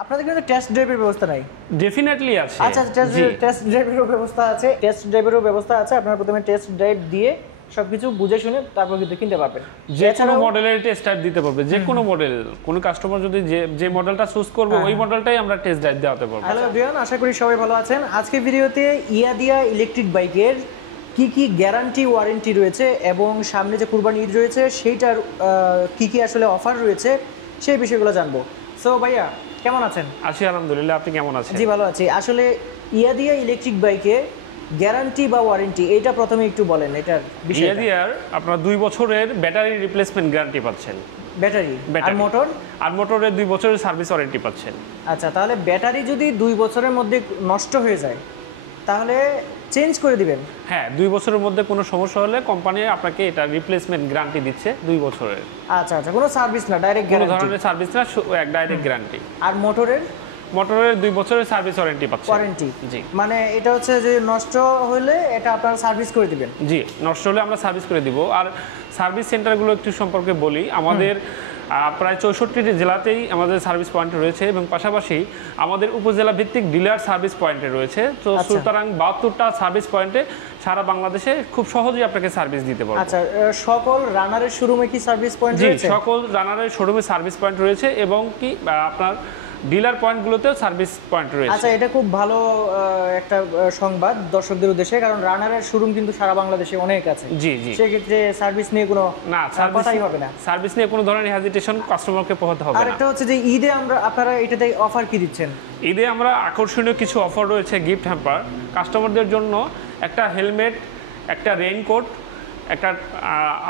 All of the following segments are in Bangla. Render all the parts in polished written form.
আপনাদের কিন্তু টেস্ট ড্রাইভের ব্যবস্থা নাই? ডেফিনেটলি আছে। আচ্ছা, টেস্ট ড্রাইভেরও ব্যবস্থা আছে। টেস্ট ড্রাইভেরও ব্যবস্থা আছে। আপনারা প্রথমে টেস্ট ড্রাইভ দিয়ে সবকিছু বুঝে শুনে তারপর কিন্তু কিনতে পারবেন। যে কোনো মডেলের টেস্ট ড্রাইভ দিতে পারবে, যে কোনো মডেল। কোন কাস্টমার যদি যে মডেলটা চুজ করবে ওই মডেলটাই আমরা টেস্ট ড্রাইভ দেওয়াতে পারবো। হ্যালো এভরিওয়ান, আশা করি সবাই ভালো আছেন। আজকের ভিডিওতে ইয়াদিয়া ইলেকট্রিক বাইকের কি কি গ্যারান্টি ওয়ারেন্টি রয়েছে এবং সামনে যে কুরবানি ঈদ রয়েছে সেইটার কি কি আসলে অফার রয়েছে সেই বিষয়গুলো জানবো। সো ভাইয়া কেমন আছেন? আছি আলহামদুলিল্লাহ, আপনি কেমন আছেন? জি ভালো আছি। আসলে ইয়াদিয়া ইলেকট্রিক বাইকে গ্যারান্টি বা ওয়ারেন্টি এটা প্রথমে একটু বলেন এটার বিষয়টা। ইয়াদিয়ার আপনারা 2 বছরের ব্যাটারি রিপ্লেসমেন্ট গ্যারান্টি পাচ্ছেন। ব্যাটারি আর মোটর? আর মোটরের 2 বছরের সার্ভিস ওয়ারেন্টি পাচ্ছেন। আচ্ছা, তাহলে ব্যাটারি যদি 2 বছরের মধ্যে নষ্ট হয়ে যায় তাহলে চেঞ্জ করে দিবেন? হ্যাঁ, 2 বছরের মধ্যে কোনো সমস্যা হলে কোম্পানি আপনাকে এটা রিপ্লেসমেন্ট গ্যারান্টি দিচ্ছে 2 বছরের। আচ্ছা আচ্ছা, কোনো সার্ভিস না, ডাইরেক্ট গ্যারান্টি? কোনো ধরনের সার্ভিস না, এক ডাইরেক্ট গ্যারান্টি। আর মোটরের? মোটরের 2 বছরের সার্ভিস ওয়ারেন্টি পাচ্ছেন। ওয়ারেন্টি? জি। মানে এটা হচ্ছে যে নষ্ট হলে এটা আপনারা সার্ভিস করে দিবেন? জি, নষ্ট হলে আমরা সার্ভিস করে দিব। আর সার্ভিস সেন্টারগুলো একটু সম্পর্কে বলি। আমাদের প্রায় 64টি জেলাতেই আমাদের সার্ভিস পয়েন্ট রয়েছে এবং পাশাপাশি আমাদের উপজেলা ভিত্তিক ডিলার সার্ভিস পয়েন্টে রয়েছে। তো সুতরাং 72টা সার্ভিস পয়েন্টে সারা বাংলাদেশে খুব সহজেই আপনাকে সার্ভিস দিতে পারবো। আচ্ছা, সকল রানারের শোরুমে কি সার্ভিস পয়েন্ট রয়েছে? জি, সকল রানারের শোরুমে সার্ভিস পয়েন্ট রয়েছে এবং কি আপনার ডিলার পয়েন্টগুলোতেও সার্ভিস পয়েন্ট রয়েছে। আচ্ছা, এটা খুব ভালো একটা সংবাদ দর্শকদের উদ্দেশ্যে, কারণ রানারের শোরুম কিন্তু সারা বাংলাদেশে অনেক আছে। জি জি, সেক্ষেত্রে সার্ভিস নিয়ে কোনো কথাই হবে না। সার্ভিস নিয়ে কোনো ধরনের হেজিটেশন কাস্টমারকে পোহাতে হবে না। আর একটা হচ্ছে যে ঈদে আপনারা এটাতে অফার কি দিচ্ছেন? ঈদে আমরা আকর্ষণীয় কিছু অফার রয়েছে। গিফট হ্যাম্পার কাস্টমারদের জন্য, একটা হেলমেট, একটা রেইনকোট, একটা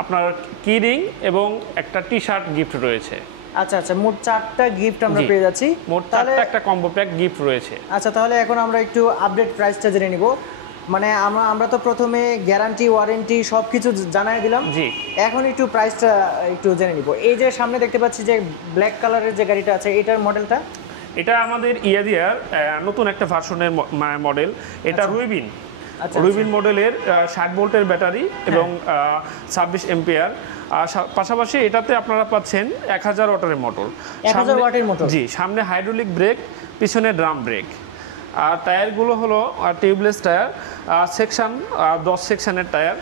আপনার কি রিং এবং একটা টি শার্ট গিফট রয়েছে। আচ্ছা আচ্ছা, মোট 4টা গিফট আমরা পেয়ে যাচ্ছি। মোট 4টা একটা কম্বো প্যাক গিফট রয়েছে। আচ্ছা, তাহলে এখন আমরা একটু আপডেট প্রাইসটা জেনে নিব। মানে আমরা তো প্রথমে গ্যারান্টি ওয়ারেন্টি সব কিছু জানাই দিলাম। জি, এখন একটু প্রাইসটা একটু জেনে নিব। এই যে সামনে দেখতে পাচ্ছি যে ব্ল্যাক কালারের যে গাড়িটা আছে, এটার মডেলটা? এটা আমাদের ইয়াদিয়ার নতুন একটা ভার্সনের মডেল। এটা রুইবিন। রুইবিন মডেলের 60 ভোল্টের ব্যাটারি এবং 26 এম্পিয়ার। পাশাপাশি এটাতে আপনারা পাচ্ছেন 1000 ওয়াটের মোটর। 1000 ওয়াটের মোটর? জি, সামনে হাইড্রোলিক ব্রেক, পিছনে ড্রাম ব্রেক। আর টায়ারগুলো হলো টিউবলেস টায়ার, সেকশন 10 সেকশনের টায়ার।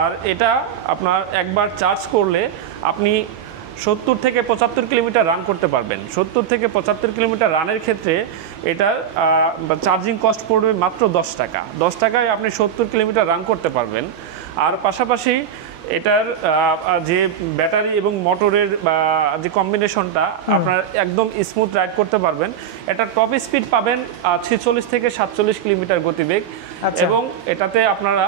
আর এটা আপনার একবার চার্জ করলে আপনি 70 থেকে 75 কিলোমিটার রান করতে পারবেন। 70 থেকে 75 কিলোমিটার রানের ক্ষেত্রে এটার চার্জিং কস্ট পড়বে মাত্র 10 টাকা। 10 টাকায় আপনি 70 কিলোমিটার রান করতে পারবেন। আর পাশাপাশি এটার যে ব্যাটারি এবং মোটরের যে কম্বিনেশনটা আপনার একদম স্মুথ রাইড করতে পারবেন। এটা টপ স্পিড পাবেন 46 থেকে 47 কিলোমিটার গতিবেগ এবং এটাতে আপনারা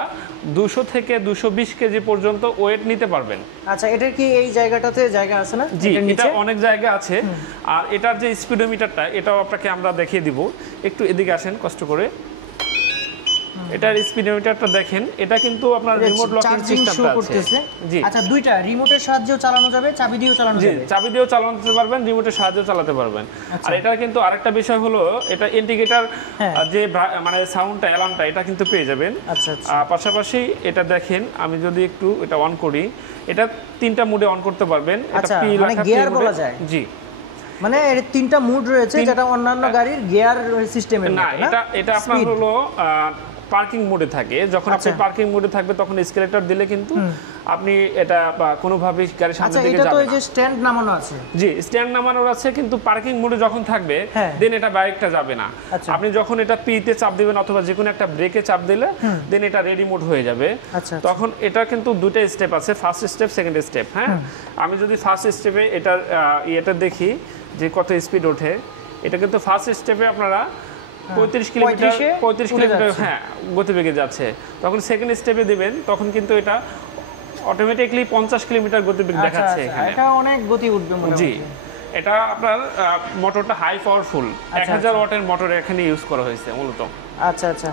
200 থেকে 220 কেজি পর্যন্ত ওয়েট নিতে পারবেন। আচ্ছা, এটার কি এই জায়গাটাতে জায়গা আছে না? জি, এটা অনেক জায়গা আছে। আর এটার যে স্পিডোমিটারটা এটাও আপনাকে আমরা দেখিয়ে দিব। একটু এদিকে আসেন কষ্ট করে। এটার স্পিডোমিটারটা দেখেন। এটা কিন্তু আপনার রিমোট লকিং সিস্টেমটা আছে। জি, আচ্ছা, দুইটা রিমোটের সাহায্যেও চালানো যাবে, চাবি দিয়েও চালানো যাবে? জি, চাবি দিয়েও চালাতে পারবেন, রিমোটের সাহায্যেও চালাতে পারবেন। আর এটা কিন্তু আরেকটা বিষয় হলো এটা ইন্ডিকেটর যে মানে সাউন্ডটা, অ্যালার্মটা এটা কিন্তু পেয়ে যাবেন। আচ্ছা আচ্ছা, পাশাপাশি এটা দেখেন, আমি যদি একটু এটা অন করি, এটা 3টা মোডে অন করতে পারবেন। এটা মানে গিয়ার বলা যায়? জি, মানে এর 3টা মোড রয়েছে, যেটা অন্যান্য গাড়ির গিয়ার সিস্টেমের না। এটা আপনার হলো পার্কিং মোডে থাকে। যখন আপনি পার্কিং মোডে থাকবে তখন এসকেলেটর দিলে কিন্তু আপনি এটা কোনোভাবে গাড়ির সামনে দিকে যাবে না। এটা তো এই যে স্ট্যান্ড নামানো আছে? জি, স্ট্যান্ড নামানো আছে, কিন্তু পার্কিং মোডে যখন থাকবে দেন এটা বাইকটা যাবে না। আপনি যখন এটা পিতে চাপ দিবেন অথবা যে কোনো একটা ব্রেকে চাপ দিলে দেন এটা রেডি মোড হয়ে যাবে। তখন এটা কিন্তু দুটো স্টেপ আছে, ফার্স্ট স্টেপ, সেকেন্ড স্টেপ। হ্যাঁ, আমি যদি ফার্স্ট স্টেপে এটার এটা দেখি যে কত স্পিড ওঠে। এটা কিন্তু ফার্স্ট স্টেপে আপনারা 35 কিলোমিটার হ্যাঁ গতিবেগে যাচ্ছে। তখন সেকেন্ড স্টেপে দিবেন তখন কিন্তু এটা অটোমেটিক্যালি 50 কিলোমিটার গতিবেগ দেখাচ্ছে এখানে। এটা অনেক গতি উঠবে মনে হয়। জি, এটা আপনার মোটরটা হাই পাওয়ারফুল, 1000 ওয়াটের মোটর এখানে ইউজ করা হয়েছে মূলত। আচ্ছা আচ্ছা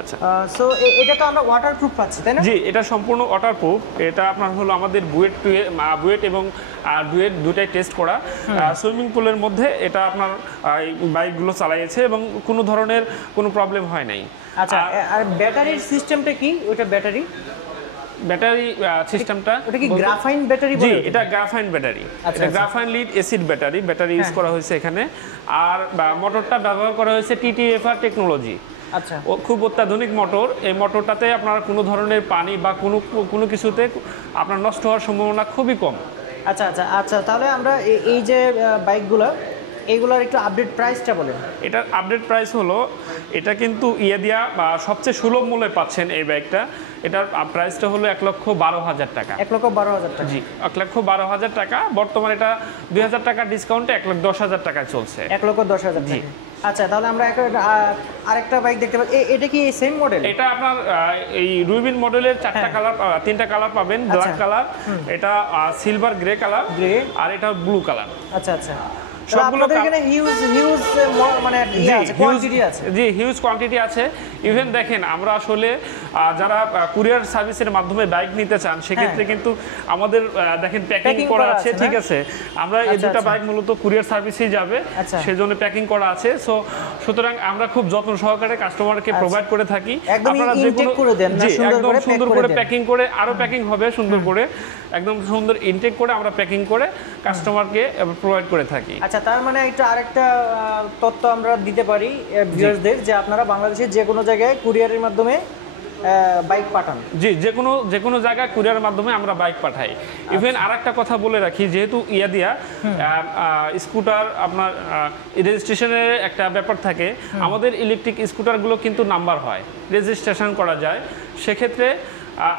আচ্ছা, সো এটা তো আমরা ওয়াটারপ্রুফ পাচ্ছি তাই না? জি, এটা সম্পূর্ণ ওয়াটারপ্রুফ। এটা আপনার হলো আমাদের বুয়েট এবং ডুয়েট দুটাই টেস্ট করা। সুইমিং পুলের মধ্যে এটা আপনার বাইকগুলো চালাইছে এবং কোনো ধরনের কোনো প্রবলেম হয় নাই। আচ্ছা, আর ব্যাটারির সিস্টেমটা কি? ওটা ব্যাটারি ব্যাটারি সিস্টেমটা ওটা কি গ্রাফাইন ব্যাটারি জি বলে? এটা গ্রাফাইন ব্যাটারি, আচ্ছা, এটা আচ্ছা। Graphene lead acid battery use করা হয়েছে এখানে। আর মোটরটা ব্যবহার করা হয়েছে TTFR টেকনোলজি। আচ্ছা, ও খুব অত্যাধুনিক মোটর। এই মোটরটাতে আপনার কোনো ধরনের পানি বা কোনো কিছুতে আপনার নষ্ট হওয়ার সম্ভাবনা খুবই কম। আচ্ছা আচ্ছা আচ্ছা, তাহলে আমরা এই যে বাইকগুলো, এইগুলোর একটু আপডেট প্রাইসটা বলেন। এটার আপডেট প্রাইস হলো, এটা কিন্তু দিয়া বা সবচেয়ে সুলভ মূল্যে পাচ্ছেন এই বাইকটা। এটার প্রাইসটা হলো 1,12,000 টাকা। 1,12,000 টাকা। জি 1,12,000 টাকা। বর্তমানে এটা 2,000 টাকা ডিসকাউন্টে 1,10,000 টাকায় চলছে। 1,10,000 জি। টাকা। আচ্ছা, তাহলে আমরা আরেকটা বাইক দেখতে পাচ্ছি। এটা কি সেম মডেল? এটা আপনার এই রুবিন মডেলের 4টা কালার, 3টা কালার পাবেন। ব্ল্যাক কালার, এটা সিলভার গ্রে কালার, আর এটা ব্লু কালার। আচ্ছা আচ্ছা, সবগুলো আপনাদের এখানে হিউজ মানে কোয়ান্টিটি আছে। জি হিউজ কোয়ান্টিটি আছে। ইভেন দেখেন আমরা আসলে যারা কুরিয়ার সার্ভিসের মাধ্যমে বাইক নিতে চান সেক্ষেত্রে কিন্তু আমাদের দেখেন প্যাকিং করা আছে, ঠিক আছে। আমরা এই দুটো বাইক মূলত কুরিয়ার সার্ভিসেই যাবে, সেজন্য প্যাকিং করা আছে। সুতরাং আমরা খুব যত্ন সহকারে কাস্টমারকে প্রোভাইড করে থাকি। আপনারা যে কোনো করে দেন না, সুন্দর করে প্যাকিং করে, আরো প্যাকিং হবে সুন্দর করে, একদম সুন্দর ইনটেক করে আমরা প্যাকিং করে কাস্টমারকে প্রোভাইড করে থাকি। আচ্ছা, তার মানে আরেকটা তথ্য আমরা দিতে পারি ভিউয়ারদের, যে আপনারা বাংলাদেশের যে কোনো জায়গায় কুরিয়ারের মাধ্যমে বাইক পাঠান। জি যে কোনো জায়গায় কুরিয়ারের মাধ্যমে আমরা বাইক পাঠাই। ইভেন আরেকটা কথা বলে রাখি, যেহেতু দিয়া স্কুটার আপনার রেজিস্ট্রেশনের একটা ব্যাপার থাকে, আমাদের ইলেকট্রিক স্কুটারগুলো কিন্তু নাম্বার হয়, রেজিস্ট্রেশন করা যায়। সেক্ষেত্রে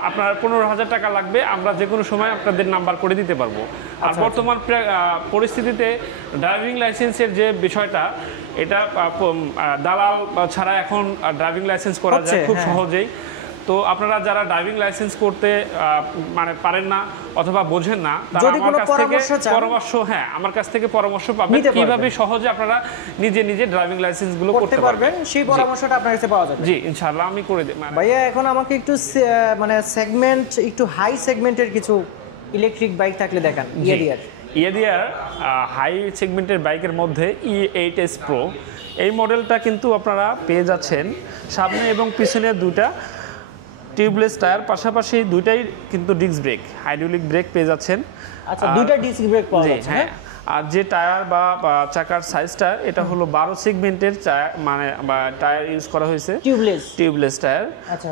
আপনার 15,000 টাকা লাগবে, আমরা যে কোনো সময় আপনাদের নাম্বার করে দিতে পারবো। আর বর্তমান পরিস্থিতিতে ড্রাইভিং লাইসেন্সের যে বিষয়টা, এটা দালাল ছাড়া এখন ড্রাইভিং লাইসেন্স করা যায় খুব সহজেই। তো আপনারা যারা ড্রাইভিং লাইসেন্স করতে মানে পারেন না অথবা বোঝেন না, তারা আমার কাছ থেকে আমার কাছ থেকে পরামর্শ পাবেন কিভাবে সহজে আপনারা নিজে ড্রাইভিং লাইসেন্স গুলো করতে পারবেন। সেই পরামর্শটা আপনার কাছে পাওয়া যাবে। জি ইনশাআল্লাহ আমি করে দেব। ভাইয়া, এখন আমাকে একটু মানে সেগমেন্ট, একটু হাই সেগমেন্টের কিছু ইলেকট্রিক বাইক থাকলে দেখান। ইয়াদিয়ার হাই সেগমেন্টের বাইকের মধ্যে E8S Pro, এই মডেলটা কিন্তু আপনারা পেয়ে যাচ্ছেন সামনে এবং পিছনে দুইটা টিউবলেস টায়ার, পাশাপাশি দুইটাই কিন্তু ডিস্ক ব্রেক, হাইড্রোলিক ব্রেক পেয়ে যাচ্ছেন। আচ্ছা, দুইটা ডিস্ক ব্রেক পাওয়া যাচ্ছে। হ্যাঁ, আর যে টায়ার বা চাকার সাইজটা, এটা হলো 12 সেগমেন্টের মানে টায়ার ইউজ করা হয়েছে, টিউবলেস টায়ার।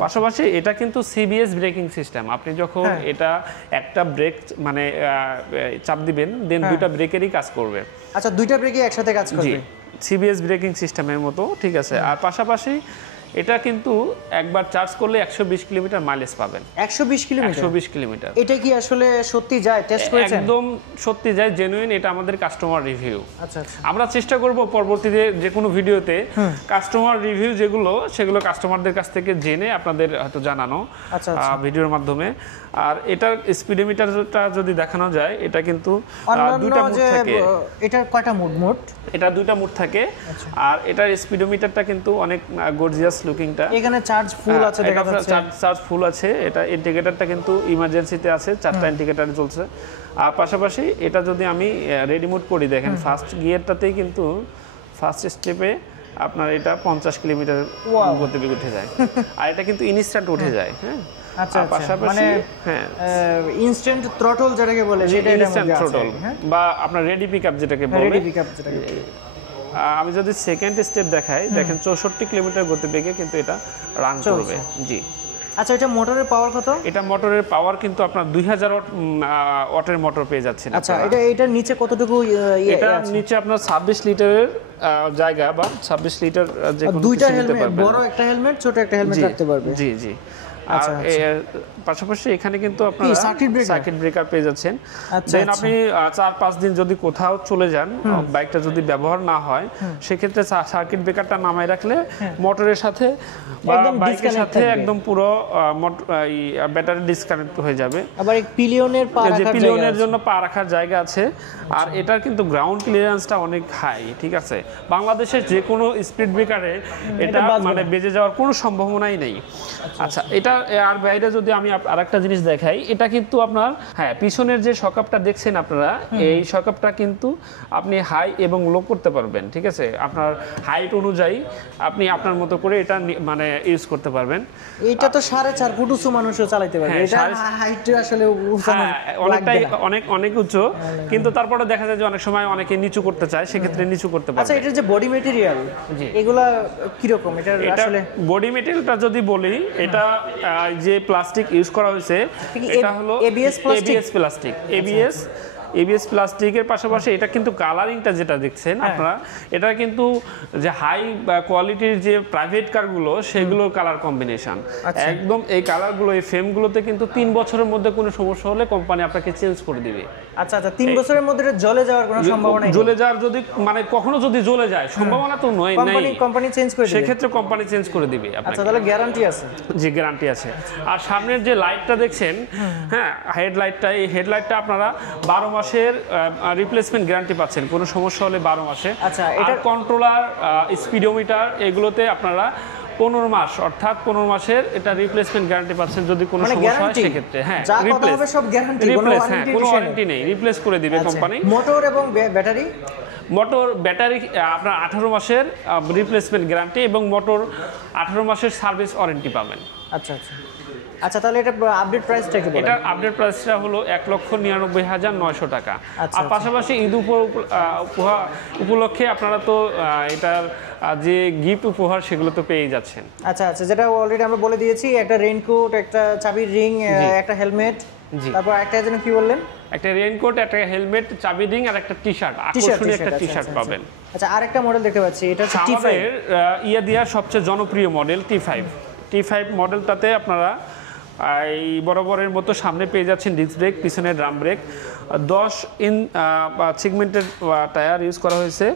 পাশাপাশি এটা কিন্তু CBS ব্রেকিং সিস্টেম। আপনি যখন এটা একটা ব্রেক মানে চাপ দিবেন, দেন দুইটা ব্রেকেরই কাজ করবে। আচ্ছা, দুইটা ব্রেকই একসাথে কাজ করবে, CBS ব্রেকিং সিস্টেমের মতো, ঠিক আছে। আর পাশাপাশি এটা কিন্তু একবার চার্জ করলে 120 কিলোমিটার মাইলেজ পাবেন। 120 কিলোমিটার। এটা কি আসলে সত্যি যায়? টেস্ট করেছেন? একদম সত্যি যায়, জেনুইন। এটা আমাদের কাস্টমার রিভিউ। আচ্ছা, আমরা চেষ্টা করব পরবর্তীতে যে কোনো ভিডিওতে কাস্টমার রিভিউ সেগুলো কাস্টমারদের কাছ থেকে জেনে আপনাদের হয়তো জানানো ভিডিওর মাধ্যমে। আর এটার স্পিডোমিটারটা যদি দেখানো যায়, এটা কিন্তু দুইটা মোড থাকে। এটার কয়টা মোড? এটা দুইটা মোড থাকে। আর এটার স্পিডোমিটারটা কিন্তু অনেক গর্জিয়াস লুকিংটা। এখানে চার্জ ফুল আছে দেখা যাচ্ছে। চার্জ ফুল আছে। এটা ইন্ডিকেটরটা কিন্তু ইমার্জেন্সিতে আছে, 4টা ইন্ডিকেটর জ্বলছে। আর পাশাপাশি এটা যদি আমি রেডি মোড করি, দেখেন ফার্স্ট গিয়ারটাতেই কিন্তু ফার্স্ট স্টেপে আপনার এটা 50 কিলোমিটার গতিবেগ উঠে যায়। আর এটা কিন্তু ইনস্ট্যান্ট উঠে যায়। হ্যাঁ, আচ্ছা, পাশাপাশি ইনস্ট্যান্ট থ্রটল যেটাকে বলে, সেটা ইনস্ট্যান্ট থ্রটল বা আপনার রেডি পিকআপ যেটাকে বলে। আমি যদি সেকেন্ড স্টেপ দেখাই, দেখেন 64 কিলোমিটার গতিবেগে কিন্তু এটা রান করবে। জি। আচ্ছা, এটা মোটরের পাওয়ার কত? এটা মোটরের পাওয়ার কিন্তু আপনার 2000 ওয়াটের মোটর পেয়ে যাচ্ছেন। আচ্ছা, এটার নিচে কতটুকু? এটা নিচে আপনার 26 লিটারের জায়গা বা 26 লিটার যে কোনো দুইটা হেলমেট, বড় একটা হেলমেট, ছোট একটা হেলমেট রাখতে পারবে। জি। আর পাশাপাশি এখানে কিন্তু আপনারা সার্কিট ব্রেকার পেয়ে যাচ্ছেন। দেন আপনি 4-5 দিন যদি কোথাও চলে যান, বাইকটা যদি ব্যবহার না হয়, সেক্ষেত্রে সার্কিট ব্রেকারটা নামায় রাখলে মোটরের সাথে বা বাইকের সাথে একদম পুরো ব্যাটারি ডিসকানেক্ট হয়ে যাবে। আবার পিলিয়নের জন্য পা রাখার জায়গা আছে। আর এটার কিন্তু গ্রাউন্ড ক্লিয়ারেন্সটা অনেক হাই, ঠিক আছে। বাংলাদেশের যে কোনো স্পিড ব্রেকারে এটা মানে বেজে যাওয়ার কোনো সম্ভাবনাই নেই। আচ্ছা, এটা আর বাইরে যদি আমি আরেকটা জিনিস দেখাই, এটা কিন্তু আপনার হ্যাঁ পিছনের যে শকআপটা দেখছেন আপনারা, এই শকআপটা কিন্তু আপনি হাই এবং লো করতে পারবেন, ঠিক আছে? আপনার হাইট অনুযায়ী আপনি আপনার মতো করে এটা মানে ইউজ করতে পারবেন। এটা তো 4.5 ফুট উঁচু মানুষও চালাতে পারবে, এটা হাইট আসলে অনেকটাই অনেক উঁচু, কিন্তু তারপরে দেখা যায় যে অনেক সময় অনেকে নিচু করতে চায়, সেক্ষেত্রে নিচু করতে পারবে। আচ্ছা, এটা যে বডি ম্যাটেরিয়াল এগুলা কি রকম? এটা আসলে বডি ম্যাটেরিয়ালটা যদি বলি, এটা যে প্লাস্টিক ইউজ করা হয়েছে এটা হলো এবিএস প্লাস্টিক। এবিএস প্লাস্টিকের পাশাপাশি এটা কিন্তু কালারিংটা যেটা দেখছেন আপনারা, এটা কিন্তু যে হাই কোয়ালিটির যে প্রাইভেট কারগুলো সেগুলোর কালার কম্বিনেশন একদম। এই কালারগুলো এই ফ্রেমগুলোতে কিন্তু 3 বছরের মধ্যে কোনো সমস্যা হলে কোম্পানি আপনাকে চেঞ্জ করে দিবে। আচ্ছা, 3 বছরের মধ্যে জ্বলে যাওয়ার কোনো সম্ভাবনা নেই? জ্বলে যাওয়ার যদি মানে কখনো যদি জ্বলে যায়, সম্ভাবনা তো নয়, কোম্পানি চেঞ্জ করে দিবে, সেক্ষেত্রে কোম্পানি চেঞ্জ করে দিবে আপনাকে। আচ্ছা, তাহলে গ্যারান্টি আছে? জি, গ্যারান্টি আছে। আর সামনের যে লাইটটা দেখছেন, হ্যাঁ হেডলাইটটা, এই হেডলাইটটা আপনারা 12 মাসের রিপ্লেসমেন্ট গ্যারান্টি পাচ্ছেন, কোনো সমস্যা হলে 12 মাসে। আচ্ছা, এটা কন্ট্রোলার, স্পিডোমিটার এগুলোতে আপনারা 15 মাস, অর্থাৎ 15 মাসের এটা রিপ্লেসমেন্ট গ্যারান্টি পাচ্ছেন যদি কোনো সমস্যা হয় সেক্ষেত্রে। হ্যাঁ, রিপ্লেস সব গ্যারান্টি, কোনো ওয়ারেন্টি নেই, রিপ্লেস করে দিবে কোম্পানি। মোটর এবং ব্যাটারি? মোটর ব্যাটারি আপনার 18 মাসের রিপ্লেসমেন্ট গ্যারান্টি এবং মোটর 18 মাসের সার্ভিস ওয়ারেন্টি পাবেন। আচ্ছা, তাহলে এটা আপডেট প্রাইসটা কি বলেন? এটা আপডেট প্রাইসটা হলো 1,99,900 টাকা। আর পাশাপাশি ঈদ উপহার উপলক্ষে আপনারা তো এটার যে গিফট উপহার সেগুলো তো পেয়ে যাচ্ছেন। আচ্ছা, যেটা অলরেডি আমরা বলে দিয়েছি, একটা রেইনকোট, একটা চাবির রিং, একটা হেলমেট, তারপর একটা যেন কি বললেন? একটা রেইনকোট, একটা হেলমেট, চাবি রিং আর একটা টি-শার্ট, আকর্ষণীয় একটা টি-শার্ট পাবেন। আচ্ছা, আরেকটা মডেল দেখতে পাচ্ছি, এটা হচ্ছে T5 দিয়া সবচেয়ে জনপ্রিয় মডেল T5 মডেলটাতে আপনারা এই বরাবরের মতো সামনে পেয়ে যাচ্ছেন ডিস্ক ব্রেক, পিছনে ড্রাম ব্রেক, 10 সেগমেন্টের টায়ার ইউজ করা হয়েছে।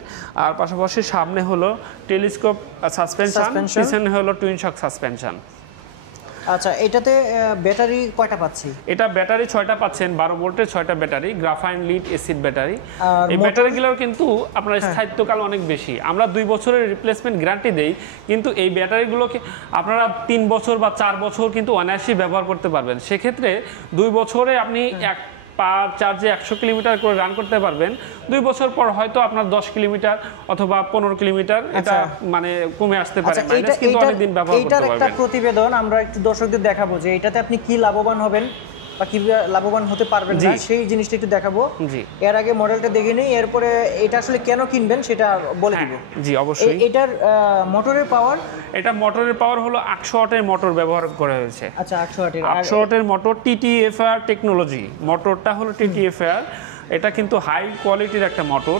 আর পাশাপাশি সামনে হলো টেলিস্কোপ সাসপেনশন, পিছনে হলো টুইন শক সাসপেনশন। আচ্ছা, এটাতে ব্যাটারি কয়টা পাচ্ছি? এটা ব্যাটারি 6টা পাচ্ছেন, 12 ভোল্টের 6টা battery, graphene lead acid battery. এই ব্যাটারিগুলোর কিন্তু আপনার স্থায়িত্বকাল অনেক বেশি। আমরা 2 বছরের রিপ্লেসমেন্ট গ্যারান্টি দেই, কিন্তু এই ব্যাটারিগুলোকে আপনারা 3 বছর বা 4 বছর কিন্তু অনায়াসেই ব্যবহার করতে পারবেন। সেক্ষেত্রে 2 বছরে আপনি পার চার্জে 100 কিলোমিটার করে রান করতে পারবেন। 2 বছর পর হয়তো আপনার 10 কিলোমিটার অথবা 15 কিলোমিটার এটা মানে কমে আসতে পারে, মাইনাস কিন্তু অনেক দিন ব্যবহার করতে পারবেন। এটার একটা প্রতিবেদন আমরা একটু দর্শকদের দেখাবো যে এটাতে আপনি কি লাভবান হবেন বা কি লাভবান হতে পারবেন না, সেই জিনিসটা একটু দেখাবো। এর আগে মডেলটা দেখে নিই, এরপরে এটা আসলে কেন কিনবেন সেটা বলে দিব। জি, অবশ্যই। এটার মোটরের পাওয়ার? এটা মোটরের পাওয়ার হলো 800 ওয়াটের মোটর ব্যবহার করা হয়েছে। আচ্ছা, 800 ওয়াটের মোটর, TTFR টেকনোলজি মোটরটা হলো TTFR। এটা কিন্তু হাই কোয়ালিটির একটা মোটর।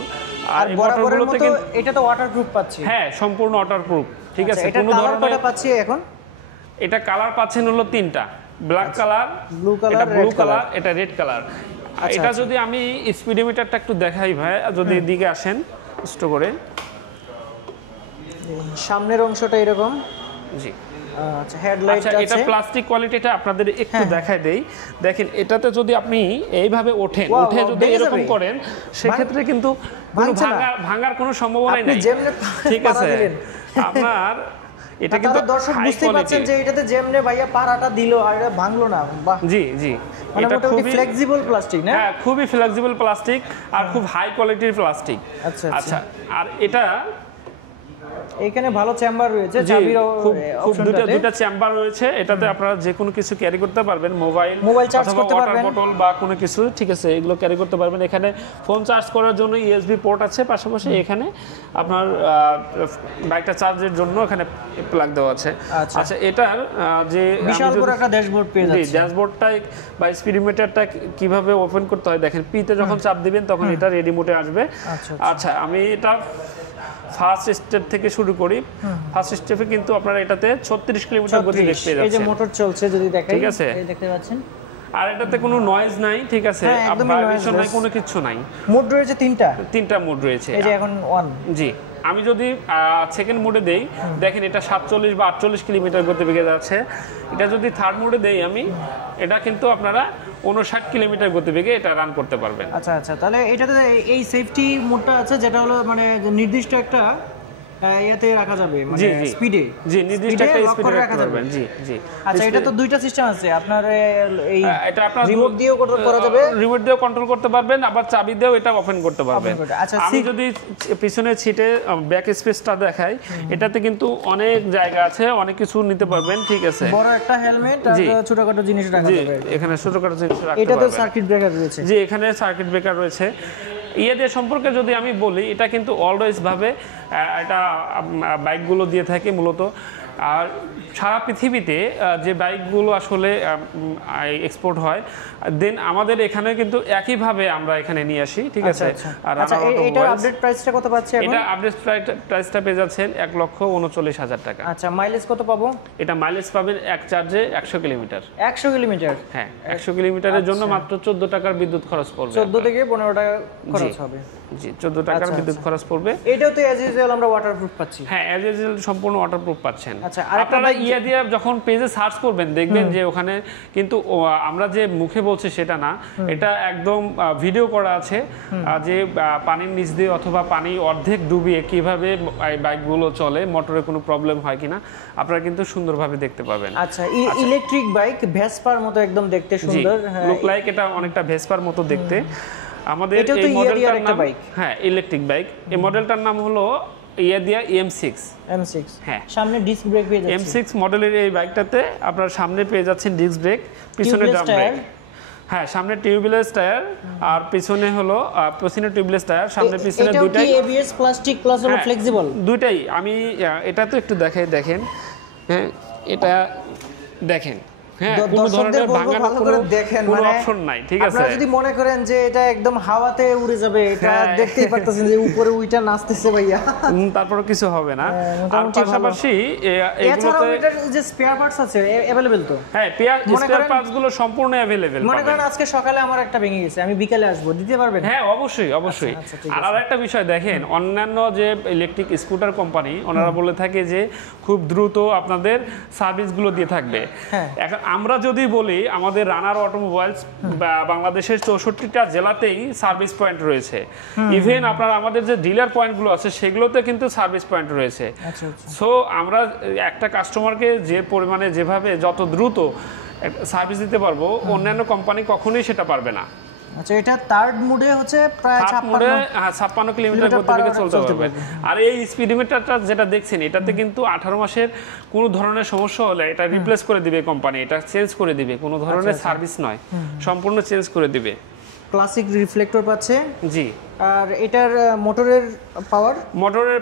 আর এই মোটরগুলোতে কিন্তু এটা তো ওয়াটারপ্রুফ পাচ্ছি। হ্যাঁ, সম্পূর্ণ ওয়াটারপ্রুফ, ঠিক আছে। কোনো ধরনের পাচ্ছি এখন? এটা কালার পাচ্ছেন হলো 3টা, ব্ল্যাক কালার, ব্লু কালার, এটা রেড কালার। এটা যদি আমি স্পিডোমিটারটা একটু দেখাই ভাই, যদি এদিকে আসেন কষ্ট করে, সামনের অংশটা এরকম। জি, আচ্ছা, হেডলাইটটা আছে। এটা প্লাস্টিক কোয়ালিটিটা আপনাদের একটু দেখাই দেই। দেখেন, এটাতে যদি আপনি এইভাবে উঠে যদি এরকম করেন, সেক্ষেত্রে কিন্তু কোনো ভাঙার কোনো সম্ভাবনাই নাই, ঠিক আছে? আপনার এটা কিন্তু দর্শক বুঝতে পারছেন যে এটাতে যেমনে ভাইয়া পারাটা দিল আর এটা ভাঙলো না। জি, এটা খুবই ফ্লেক্সিবল প্লাস্টিক না? হ্যাঁ, খুবই ফ্লেক্সিবল প্লাস্টিক আর খুব হাই কোয়ালিটির প্লাস্টিক। আচ্ছা, আর এটা এখানে ভালো চেম্বার রয়েছে, চাবির দুটো চেম্বার রয়েছে। এটাতে আপনারা যে কোনো কিছু ক্যারি করতে পারবেন, মোবাইল চার্জ করতে পারবেন, বোতল বা কোনো কিছু, ঠিক আছে, এগুলো ক্যারি করতে পারবেন। এখানে ফোন চার্জ করার জন্য USB পোর্ট আছে, পাশাপাশি এখানে আপনার বাইকটা চার্জের জন্য এখানে প্লাগ দেওয়া আছে। আচ্ছা, এটার যে বিশাল বড় একটা ড্যাশবোর্ড পেয়ে যাচ্ছে। ড্যাশবোর্ডটা বা স্পিডোমিটারটা কিভাবে ওপেন করতে হয় দেখেন, পিতে যখন চাপ দিবেন তখন এটা রেডি মোডে আসবে। আচ্ছা, আমি এটা ফার্স্ট স্টেপ থেকে শুরু করি। ফার্স্ট স্টেপে কিন্তু আপনারা এটাতে 36 কিলোমিটার গতি দেখতে পাচ্ছেন। এই যে মোটর চলছে যদি দেখেন, ঠিক আছে, এই দেখতে পাচ্ছেন। আর এটাতে কোনো নয়েজ নাই, ঠিক আছে, ভাইব্রেশন নাই, কোনো কিছু নাই। মোড রয়েছে তিনটা মোড রয়েছে। এই যে এখন 1। জি, আমি যদি সেকেন্ড মোডে দেই, দেখেন এটা 47 বা 48 কিলোমিটার গতিবেগে যাচ্ছে। এটা যদি থার্ড মোডে দেই আমি, এটা কিন্তু আপনারা 59 কিলোমিটার গতিবেগে এটা রান করতে পারবেন। আচ্ছা, তাহলে এটাতে এই সেফটি মোডটা আছে, যেটা হলো মানে নির্দিষ্ট একটা ইয়াতে রাখা যাবে মানে জি জি স্পিডে। জি, নির্দিষ্ট একটা স্পিডে রাখতে পারবেন। জি জি। আচ্ছা, এটা তো দুইটা সিস্টেম আছে আপনার, এই এটা আপনার রিমোট দিয়েও করা যাবে, রিমোট দিয়েও কন্ট্রোল করতে পারবেন, আবার চাবি দিয়েও এটা ওপেন করতে পারবেন। আচ্ছা, আমি যদি পিছনের সিটে ব্যাক স্পেসটা দেখাই, এটাতে কিন্তু অনেক জায়গা আছে, অনেক কিছু নিতে পারবেন। ঠিক আছে, বড় একটা হেলমেট আর ছোটখাটো জিনিস রাখা যাবে। এখানে ছোটখাটো জিনিস রাখতে পারবেন। এটাতে সার্কিট ব্রেকার রয়েছে। জি, এখানে সার্কিট ব্রেকার রয়েছে। ইয়েদের সম্পর্কে যদি আমি বলি, এটা কিন্তু অলওয়েজ ভাবে এটা বাইকগুলো দিয়ে থাকে মূলত। আর সারা পৃথিবীতে যে বাইকগুলো আসলে এক্সপোর্ট হয়, দেন আমাদের এখানে কিন্তু একইভাবে আমরা এখানে নিয়ে আসি। ঠিক আছে। আর এটার আপডেট প্রাইসটা কত পাচ্ছি এখন? এটা আপডেট প্রাইসটা পেয়ে যাচ্ছেন 1,39,000 টাকা। আচ্ছা, মাইলেজ কত পাবো? এটা মাইলেজ পাবেন এক চার্জে 100 কিলোমিটার। 100 কিলোমিটার? হ্যাঁ, 100 কিলোমিটারের জন্য মাত্র 14 টাকার বিদ্যুৎ খরচ পড়বে। 14 থেকে 15 টাকা খরচ হবে। জি, 14 টাকার বিদ্যুৎ খরচ পড়বে। এটাও তো অ্যাজ ইউজুয়াল আমরা ওয়াটারপ্রুফ পাচ্ছি। হ্যাঁ, অ্যাজ ইউজুয়াল সম্পূর্ণ ওয়াটারপ্রুফ পাচ্ছেন। আচ্ছা, আর আপনারা ইয়া দিয়ে যখন পেজে সার্চ করবেন, দেখবেন যে ওখানে কিন্তু আমরা যে মুখে বলছি সেটা না, এটা একদম ভিডিও করা আছে যে পানির নিচ দিয়ে অথবা পানি অর্ধেক ডুবিয়ে কিভাবে এই বাইকগুলো চলে, মোটরে কোনো প্রবলেম হয় কিনা আপনারা কিন্তু সুন্দরভাবে দেখতে পাবেন। আচ্ছা, ইলেকট্রিক বাইক ভেসপার মতো একদম দেখতে সুন্দর। লুক লাইক এটা অনেকটা ভেসপার মতো দেখতে। আমাদের এই মডেলটার নাম, হ্যাঁ, ইলেকট্রিক বাইক। এই মডেলটার নাম হলো ইয়াদিয়া M6। হ্যাঁ, সামনে ডিস্ক ব্রেক পেয়ে যাচ্ছে। M6 মডেলের এই বাইকটাতে আপনারা সামনে পেয়ে যাচ্ছেন ডিস্ক ব্রেক, পিছনে ড্রাম ব্রেক। হ্যাঁ, সামনে টিউবলেস টায়ার আর পিছনে হলো পিছনে টিউবলেস টায়ার, সামনে পিছনে দুইটাই ABS প্লাস্টিক প্লাস হলো ফ্লেক্সিবল দুইটাই। আমি এটা তো একটু দেখেন। হ্যাঁ, এটা দেখেন। হ্যাঁ, কোনো ধরনের ভাঙানো কোনো অপশন নাই। ঠিক আছে, আপনারা যদি মনে করেন যে এটা একদম হাওয়াতে উড়ে যাবে, এটা দেখতেই পারতেছেন যে উপরে উইটা নাচতেছে ভাইয়া, তারপরে কিছু হবে না। আর পাশাপাশি এছাড়াও এটার যে স্পেয়ার পার্টস আছে अवेलेबल তো? হ্যাঁ, স্পেয়ার পার্টস গুলো সম্পূর্ণ अवेलेबल। মনে করেন আজকে সকালে আমার একটা ভেঙে গেছে, আমি বিকালে আসবো, দিতে পারবেন? হ্যাঁ, অবশ্যই অবশ্যই। আর আরেকটা বিষয় দেখেন, অন্যান্য যে ইলেকট্রিক স্কুটার কোম্পানি ওনারা বলে থাকে যে খুব দ্রুত আপনাদের সার্ভিসগুলো দিয়ে থাকবে। এখন আমরা যদি বলি, আমাদের রানার অটোমোবাইলস বাংলাদেশের 64টা জেলাতেই সার্ভিস পয়েন্ট রয়েছে। ইভেন আপনার আমাদের যে ডিলার পয়েন্টগুলো আছে সেগুলোতে কিন্তু সার্ভিস পয়েন্ট রয়েছে। সো আমরা একটা কাস্টমারকে যে পরিমাণে যেভাবে যত দ্রুত সার্ভিস দিতে পারবো, অন্যান্য কোম্পানি কখনোই সেটা পারবে না। আচ্ছা, এটা থার্ড মোডে হচ্ছে প্রায় 56 কিলোমিটার গতিবেগে চলতে পারবে। আর এই স্পিডোমিটারটা যেটা দেখছেন, এটাতে কিন্তু 18 মাসের কোনো ধরনের সমস্যা হলে এটা রিপ্লেস করে দিবে কোম্পানি, এটা চেঞ্জ করে দিবে, কোনো ধরনের সার্ভিস নয়, সম্পূর্ণ চেঞ্জ করে দিবে। ক্লাসিক রিফ্লেক্টর পাচ্ছে। জি। আর এটার মোটরের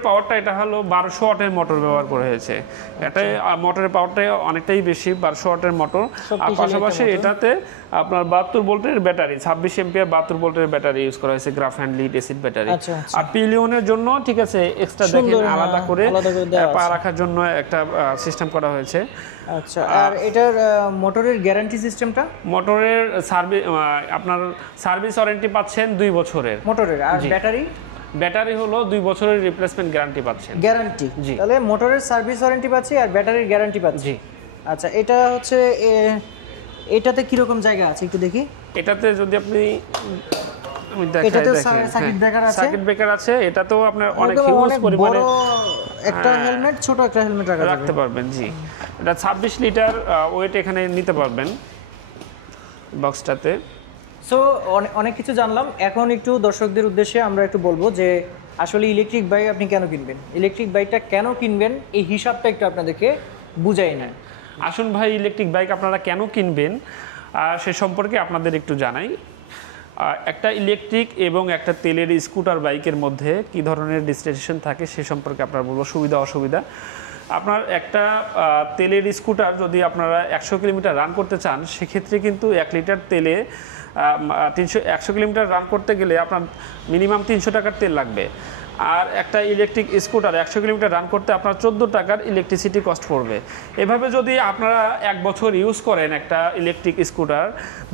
পাওয়ারটা এটা হলো 1200 ওয়াটের মোটর ব্যবহার করা হয়েছে। এটা মোটরের পাওয়ারটা অনেকটাই বেশি, 1200 ওয়াটের মোটর। আর পাশাপাশি এটাতে আপনার 72 ভোল্টের ব্যাটারি, 26 এম্পিয়ার 72 ভোল্টের ব্যাটারি ইউজ করা হয়েছে, গ্রাফাইন লিড অ্যাসিড ব্যাটারি। আর পিলিয়নের জন্য ঠিক আছে এক্সট্রা দেখেন আলাদা করে পা রাখার জন্য একটা সিস্টেম করা হয়েছে। আচ্ছা, আর এটার মোটরের গ্যারান্টি সিস্টেমটা? মোটরের আপনার সার্ভিস ওয়ারেন্টি পাচ্ছেন 2 বছরের মোটরের। আর ব্যাটারি হলো 2 বছরের রিপ্লেসমেন্ট গ্যারান্টি পাচ্ছেন। গ্যারান্টি, তাহলে মোটরের সার্ভিস ওয়ারেন্টি পাচ্ছি আর ব্যাটারির গ্যারান্টি পাচ্ছি। আচ্ছা, এটা হচ্ছে এটাতে কি রকম জায়গা আছে একটু দেখি। এটাতে যদি আপনি এটাতে সার্কিট ব্রেকার আছে। এটাতেও আপনার অনেক হিউজ পরিমাণে একটা হেলমেট, ছোট একটা হেলমেট রাখতে পারবেন। জি, এটা 26 লিটার ওয়েট এখানে নিতে পারবেন বক্সটাতে। সো অনেক কিছু জানলাম। এখন একটু দর্শকদের উদ্দেশ্যে আমরা একটু বলবো যে আসলে ইলেকট্রিক বাইক আপনি কেন কিনবেন, ইলেকট্রিক বাইকটা কেন কিনবেন, এই হিসাবটা একটু আপনাদেরকে বুঝাই নেন। আসুন ভাই, ইলেকট্রিক বাইক আপনারা কেন কিনবেন সে সম্পর্কে আপনাদের একটু জানাই। একটা ইলেকট্রিক এবং একটা তেলের স্কুটার বাইকের মধ্যে কি ধরনের ডিস্টিংশন থাকে সে সম্পর্কে আপনারা বলবো, সুবিধা অসুবিধা। আপনার একটা তেলের স্কুটার যদি আপনারা 100 কিলোমিটার রান করতে চান, সেক্ষেত্রে কিন্তু 1 লিটার তেলে 100 কিলোমিটার রান করতে গেলে আপনার মিনিমাম 300 টাকার তেল লাগবে। আর একটা ইলেকট্রিক স্কুটার 100 কিলোমিটার রান করতে আপনার 14 টাকার ইলেকট্রিসিটি কস্ট পড়বে। এভাবে যদি আপনারা 1 বছর ইউজ করেন একটা ইলেকট্রিক স্কুটার,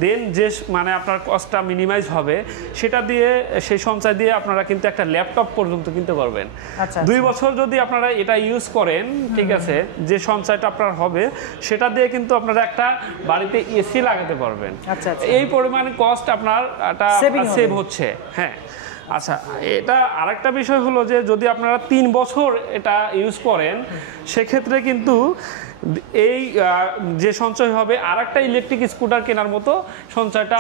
দেন যে মানে আপনার কস্টটা মিনিমাইজ হবে, সেটা দিয়ে সেই সঞ্চয় দিয়ে আপনারা কিন্তু একটা ল্যাপটপ পর্যন্ত কিনতে পারবেন। 2 বছর যদি আপনারা এটা ইউজ করেন, ঠিক আছে, যে সঞ্চয়টা আপনার হবে সেটা দিয়ে কিন্তু আপনারা একটা বাড়িতে এসি লাগাতে পারবেন। এই পরিমাণ কস্ট আপনার সেভ হচ্ছে। হ্যাঁ, আচ্ছা, এটা আরেকটা বিষয় হলো যে যদি আপনারা 3 বছর এটা ইউজ করেন সেক্ষেত্রে কিন্তু এই যে সঞ্চয় হবে আরেকটা ইলেকট্রিক স্কুটার কেনার মতো সঞ্চয়টা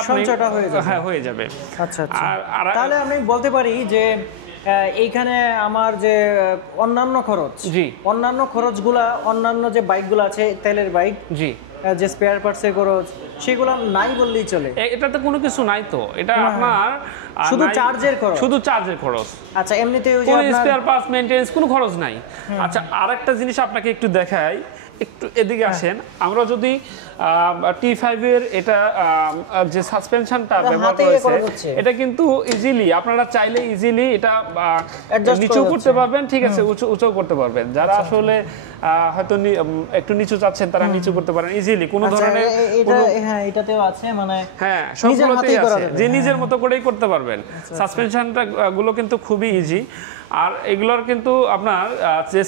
হয়ে যাবে। হ্যাঁ, হয়ে যাবে। আচ্ছা আচ্ছা, আর তাহলে আমি বলতে পারি যে এইখানে আমার যে অন্যান্য খরচ, জি, অন্যান্য খরচগুলা, অন্যান্য যে বাইকগুলো আছে তেলের বাইক, জি, যে স্পেয়ার পার্টসের খরচ, সেগুলো নাই বললেই চলে। এটাতে কোনো কিছু নাই তো, এটা আপনার শুধু চার্জের খরচ, শুধু চার্জের খরচ। আচ্ছা, এমনিতে ওই যে কোনো আপনার স্পেয়ার পার্টস মেইনটেনেন্স কোনো খরচ নাই। আচ্ছা, আরেকটা জিনিস আপনাকে একটু দেখাই, একটু এদিকে আসেন। আমরা যদি T5 এর এটা যে সাসপেনশনটা ব্যবহার করেছে এটা কিন্তু ইজিলি আপনারা চাইলে ইজিলি এটা নিচু করতে পারবেন, ঠিক আছে, উঁচু করতে পারবেন। যারা আসলে হয়তো একটু নিচু চাচ্ছেন তারা নিচু করতে পারেন ইজিলি, কোনো ধরনের হ্যাঁ এটাতেও আছে, মানে হ্যাঁ সবগুলোতেই আছে যে নিজের মতো করেই করতে পারবেন। সাসপেনশনটা গুলো কিন্তু খুবই ইজি। আর এগুলোর কিন্তু আপনার যে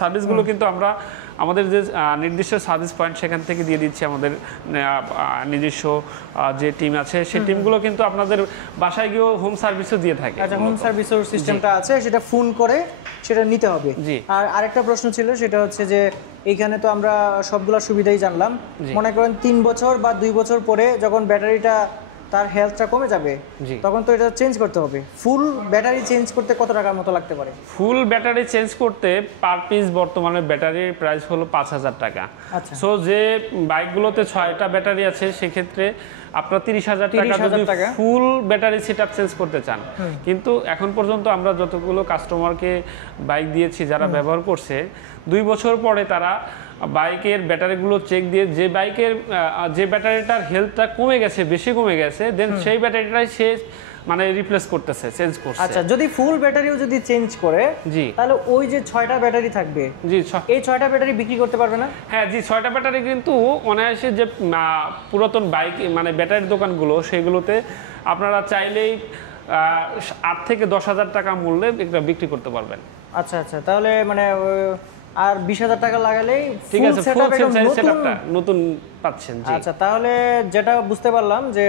সার্ভিসগুলো কিন্তু আমরা আমাদের যে নির্দিষ্ট সার্ভিস পয়েন্ট সেখান থেকে দিয়ে দিচ্ছি। আমাদের নিজস্ব যে টিম আছে সেই টিমগুলো কিন্তু আপনাদের বাসায় গিয়েও হোম সার্ভিসও দিয়ে থাকে। আচ্ছা, হোম সার্ভিসের সিস্টেমটা আছে, সেটা ফোন করে সেটা নিতে হবে। জি। আর আরেকটা প্রশ্ন ছিল, সেটা হচ্ছে যে এইখানে তো আমরা সবগুলা সুবিধাই জানলাম। মনে করেন 3 বছর বা 2 বছর পরে যখন ব্যাটারিটা তার হেলথটা কমে যাবে তখন তো এটা চেঞ্জ করতে হবে। ফুল ব্যাটারি চেঞ্জ করতে কত টাকার মতো লাগতে পারে? ফুল ব্যাটারি চেঞ্জ করতে পার পিস বর্তমানে ব্যাটারির প্রাইস হলো 5,000 টাকা। আচ্ছা, সো যে বাইকগুলোতে 6টা ব্যাটারি আছে সেক্ষেত্রে আপনার 30,000 টাকা যদি ফুল ব্যাটারি সেটআপ চেঞ্জ করতে চান। কিন্তু এখন পর্যন্ত আমরা যতগুলো কাস্টমারকে বাইক দিয়েছি যারা ব্যবহার করছে, 2 বছর পরে তারা বাইকের ব্যাটারিগুলো চেক দিয়ে যে ব্যাটারিটার হেলথটা কমে গেছে, বেশি কমে গেছে, দেন সেই ব্যাটারিটাই সে মানে রিপ্লেস করতেছে, চেঞ্জ করছে। আচ্ছা, যদি ফুল ব্যাটারিও যদি চেঞ্জ করে, জি, তাহলে ওই যে 6টা ব্যাটারি থাকবে, জি, এই 6টা ব্যাটারি বিক্রি করতে পারবে না? হ্যাঁ, জি, 6টা ব্যাটারি কিন্তু অনায়াসে যে পুরাতন বাইক মানে ব্যাটারির দোকানগুলো সেগুলোতে আপনারা চাইলেই 8 থেকে 10,000 টাকা মূল্যে বিক্রি করতে পারবেন। আচ্ছা আচ্ছা, তাহলে মানে আর 20,000 টাকা লাগালেই ঠিক আছে, সেটআপটা নতুন পাচ্ছেন। জি, আচ্ছা, তাহলে যেটা বুঝতে পারলাম যে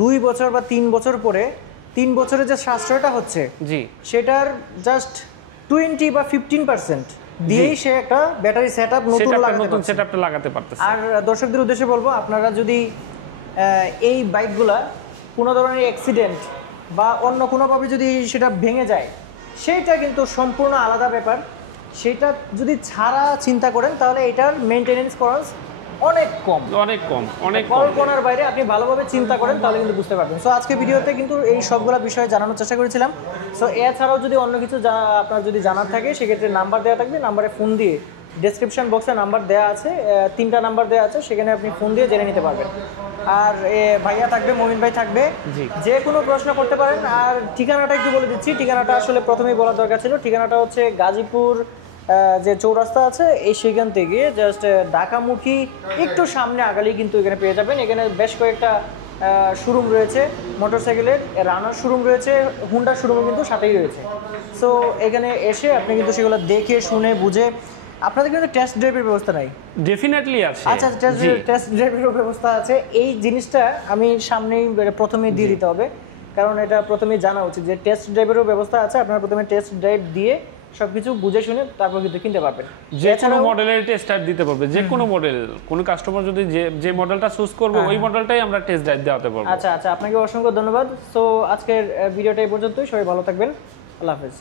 2 বছর বা 3 বছর পরে 3 বছরের যে সাশ্রয়টা হচ্ছে, জি, সেটার জাস্ট 20 বা 15% দিয়েই সে একটা ব্যাটারি সেটআপ নতুন সেটআপটা লাগাতে পারতেছে। আর দর্শকদের উদ্দেশ্যে বলবো, আপনারা যদি এই বাইকগুলা কোনো ধরনের অ্যাক্সিডেন্ট বা অন্য কোনোভাবে যদি সেটা ভেঙে যায়, সেইটা কিন্তু সম্পূর্ণ আলাদা ব্যাপার। সেটা যদি ছাড়া চিন্তা করেন তাহলে এটার মেইনটেনেন্স খরচ অনেক কম, কল্পনার বাইরে। আপনি ভালোভাবে চিন্তা করেন তাহলে কিন্তু বুঝতে পারবেন। সো আজকে ভিডিওতে কিন্তু এই সবগুলো বিষয়ে জানানোর চেষ্টা করেছিলাম। সো এছাড়াও যদি অন্য কিছু আপনার যদি জানার থাকে সেক্ষেত্রে নাম্বার দেওয়া থাকবে, নাম্বারে ফোন দিয়ে, ডেসক্রিপশন বক্সে নাম্বার দেওয়া আছে, 3টা নাম্বার দেওয়া আছে, সেখানে আপনি ফোন দিয়ে জেনে নিতে পারবেন। আর ভাইয়া থাকবে, মমিন ভাই থাকবে, যে কোনো প্রশ্ন করতে পারেন। আর ঠিকানাটা একটু বলে দিচ্ছি, ঠিকানাটা আসলে প্রথমেই বলার দরকার ছিল। ঠিকানাটা হচ্ছে গাজীপুর যে চৌরাস্তা আছে এই সেখান থেকে জাস্ট ঢাকামুখী একটু সামনে আগালেই কিন্তু এখানে পেয়ে যাবেন। এখানে বেশ কয়েকটা শোরুম রয়েছে, মোটরসাইকেলের রানার শোরুম রয়েছে, হুন্ডার শোরুমও কিন্তু সাথেই রয়েছে। সো এখানে এসে আপনি কিন্তু সেগুলো দেখে শুনে বুঝে, আপনাদের কিন্তু টেস্ট ড্রাইভের ব্যবস্থা নাই? ডেফিনেটলি আছে। আচ্ছা, টেস্ট ড্রাইভের ব্যবস্থা আছে। এই জিনিসটা আমি সামনেই প্রথমেই দিয়ে দিতে হবে, কারণ এটা প্রথমেই জানা উচিত যে টেস্ট ড্রাইভেরও ব্যবস্থা আছে। আপনারা প্রথমে টেস্ট ড্রাইভ দিয়ে সবকিছু বুঝে শুনে তারপর কিন্তু কিনতে পারবেন। যে কোনো মডেলের টেস্ট ড্রাইভ দিতে পারবে, যে কোনো মডেল। কোনো কাস্টমার যদি যে মডেলটা চুজ করবে ওই মডেলটাই আমরা টেস্ট ড্রাইভ দেওয়াতে পারবো। আচ্ছা আচ্ছা, আপনাকে অসংখ্য ধন্যবাদ। সো আজকের ভিডিওটা এই পর্যন্তই। সবাই ভালো থাকবেন, আল্লাহ হাফেজ।